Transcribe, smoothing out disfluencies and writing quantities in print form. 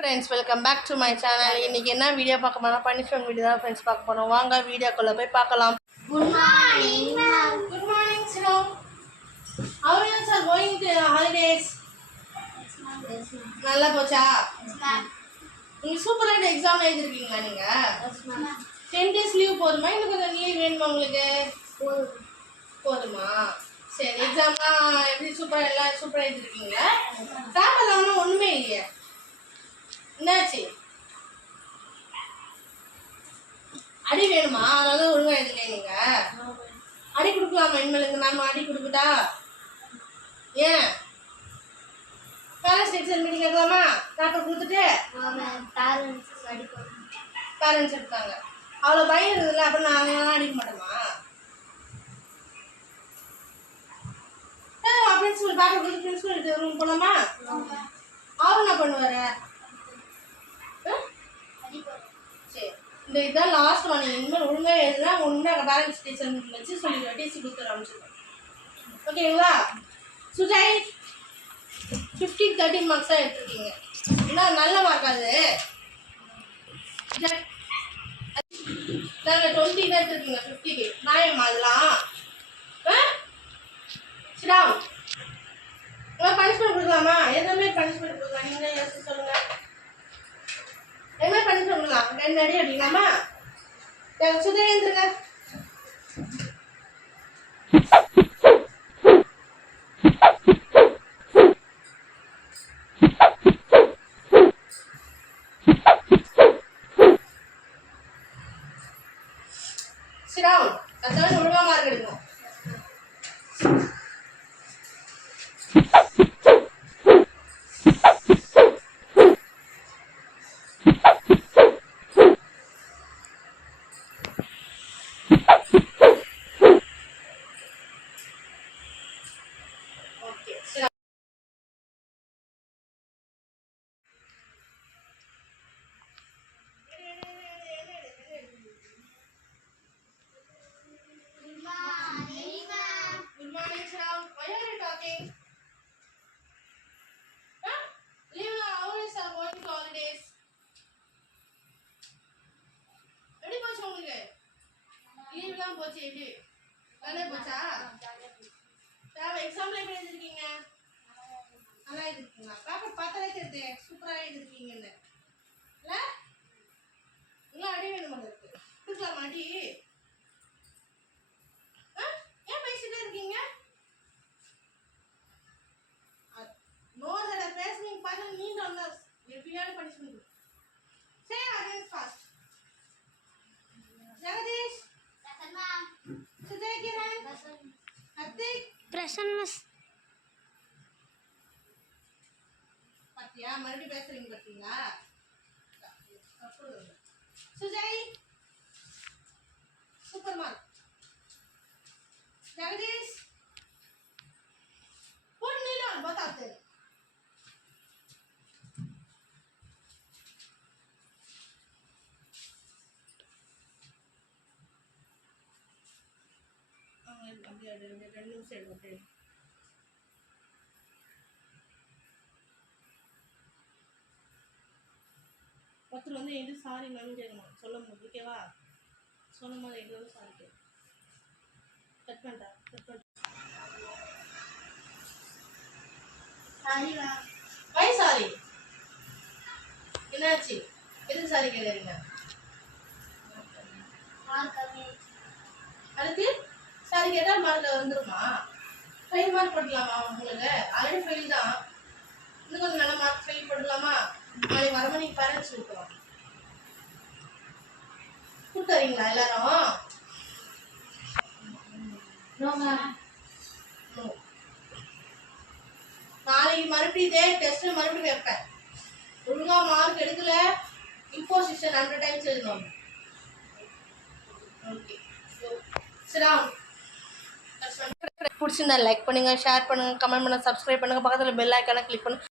Friends welcome back to my channel. இன்னைக்கு என்ன video பார்க்க போனால் பனிஷ்மெண்ட் வீடியோ தான் ஃப்ரெண்ட்ஸ் பார்க்க போகிறோம். வாங்க வீடியோக்குள்ளே போய் பார்க்கலாம். Good morning. குட் மார்னிங் சினோ. How are you sir going to holidays? நல்லா போச்சா? நீங்கள் சூப்பரான எக்ஸாம் எழுதிருக்கீங்களா? நீங்கள் 10 days லீவ் போதுமா? இன்னும் கொஞ்சம் லீவ் வேணுமா உங்களுக்கு? போதுமா? சரி, எக்ஸாம்லாம் எப்படி சூப்பராக எல்லாம் சூப்பராக எழுதிருக்கீங்களா? சாப்பிடலாம்னா ஒன்றுமே இல்லையே, என்னாச்சு? அடி வேணுமா? அதனால ஒழுங்கா எழுதுங்க. நீங்க அடி கொடுக்கலாமா? இனிமேல் இந்த மேம் அடி கொடுக்குதா? ஏன் பேரண்ட்ஸ் டீச்சர் மீட்டிங் எடுக்கலாமா? பேப்பர் கொடுத்துட்டு பேரண்ட்ஸ் எடுத்தாங்க. அவ்வளோ பயம் இருக்குதுல்ல, அப்புறம் நாங்களாம் அடிக்க மாட்டோமா? பிரின்சிபல் பேப்பர் கொடுத்து பிரின்சிபல் ரூம் போலாமா? அவர் என்ன பண்ணுவாரு? சரி, இந்த இதுதான் லாஸ்ட் ஒன். இனிமேல் ஒழுங்காக எழுதுனா ஒழுங்காக பேரண்ட்ஸ் டீச்சர் மீட்டிங் வச்சு சொல்லிடுவேன். டீச்சர் கொடுத்துரு அமைச்சிருக்கேன். ஓகேங்களா? சுஜாய் 13 மார்க்ஸ் தான் எடுத்துருக்கீங்க. ஏன்னா நல்ல மார்க் அது. நாங்கள் 20 தான் எடுத்துருக்கீங்க 50க்கு. நியாயமா அதெல்லாம்? சிடாவும் பனிஷ்மெண்ட் கொடுக்கலாமா? எதுவுமே பனிஷ்மெண்ட் கொடுக்கலாம். நீங்களே யோசிச்சு சொல்லுங்க. என்ன பண்ணி சொல்லலாம்? 2 அடி அடிக்கலாமா? சுதா எழுந்துருங்க. சிடாவும் அதான் ஒழுங்கா மார்க் எடுக்கணும். போச்சு எப்படி நல்லா போச்சா? எக்ஸாம்ல எப்படி எழுதிருக்கீங்க? நல்லா எழுதிருக்கீங்களா? பேப்பர் பார்த்தாலே தெரியுது சூப்பராக எழுதிருக்கீங்கன்னு. இல்லை இன்னும் அடி வேணும் இருக்கு. கொடுக்கலாமா அடி? ஏன் பேசிட்டே இருக்கீங்க? நோ தடவை பேசுனீங்க பார்த்தா நீங்க வந்து எப்படியாவது பனிஷ்மெண்ட். சரி, அகைன்ஸ்ட் ஃபாஸ்ட் ஜெகதீஷ் பாத்தியா மறுபடியும் பேசுறீங்க பாத்தீங்களா? Sujay super mark. ஜெகதீஷ் பொண்ணில बताते அப்படியே 2 நிமிஷம் எடுத்து ஒருத்தர் வந்து எது சாரி மேம் கேட்கணும் சொல்லும் போது. ஓகேவா? சொல்லும் போது எது சாரி கேட்கும். கட் பண்ணிட்டா வை சாரி. என்னாச்சு? எதுக்கு சாரி கேட்குறீங்க? அதுக்கு சாரி கேட்டால் மார்க் வந்துருமா? ஃபெயில் மார்க் போடலாமா உங்களுக்கு? ஆல்ரெடி ஃபெயில் தான். இன்னும் கொஞ்சம் நல்ல மார்க் ஃபெயில் போடலாமா? நாளைக்கு வரமா நீங்கள் பேரண்ட்ஸ் கொடுக்கலாம். கொடுத்துறீங்களா எல்லாரும்? நாளைக்கு மறுபடியும் இதே டெஸ்ட் மறுபடியும் வைப்பேன். ஒழுங்கா மார்க் எடுக்கல இம்போசிஷன் 100 டைம்ஸ் எழுதணும். ஓகே சரி. பிடிச்சிருந்தா லைக் பண்ணுங்க, ஷேர் பண்ணுங்க, கமெண்ட் பண்ணுங்க, சப்ஸ்கிரைப் பண்ணுங்க, பக்கத்தில் பெல் ஐக்கானை கிளிக் பண்ணுங்க.